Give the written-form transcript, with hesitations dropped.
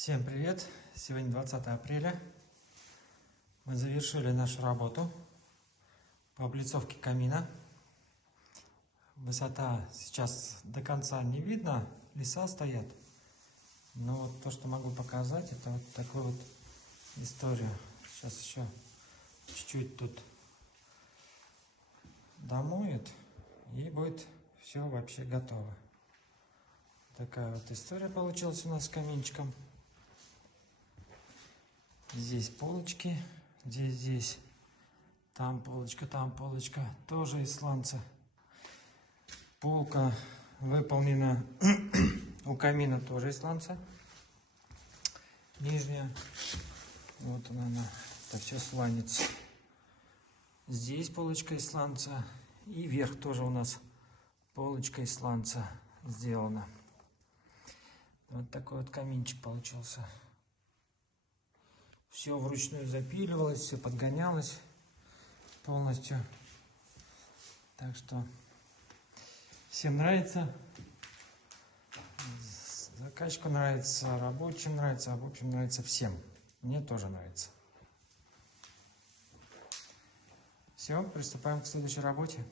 Всем привет! Сегодня 20 апреля. Мы завершили нашу работу по облицовке камина. Высота сейчас до конца не видно, леса стоят. Но вот то, что могу показать, это вот такую вот историю. Сейчас еще чуть-чуть тут домоет, и будет все вообще готово. Такая вот история получилась у нас с каминчиком. Здесь полочки, здесь, там полочка, тоже из сланца. Полка выполнена у камина тоже из сланца. Нижняя, вот она, это все сланец. Здесь полочка из сланца, и верх тоже у нас полочка из сланца сделана. Вот такой вот каминчик получился. Все вручную запиливалось, все подгонялось полностью. Так что всем нравится. Заказчику нравится, рабочим нравится, в общем нравится всем. Мне тоже нравится. Все, приступаем к следующей работе.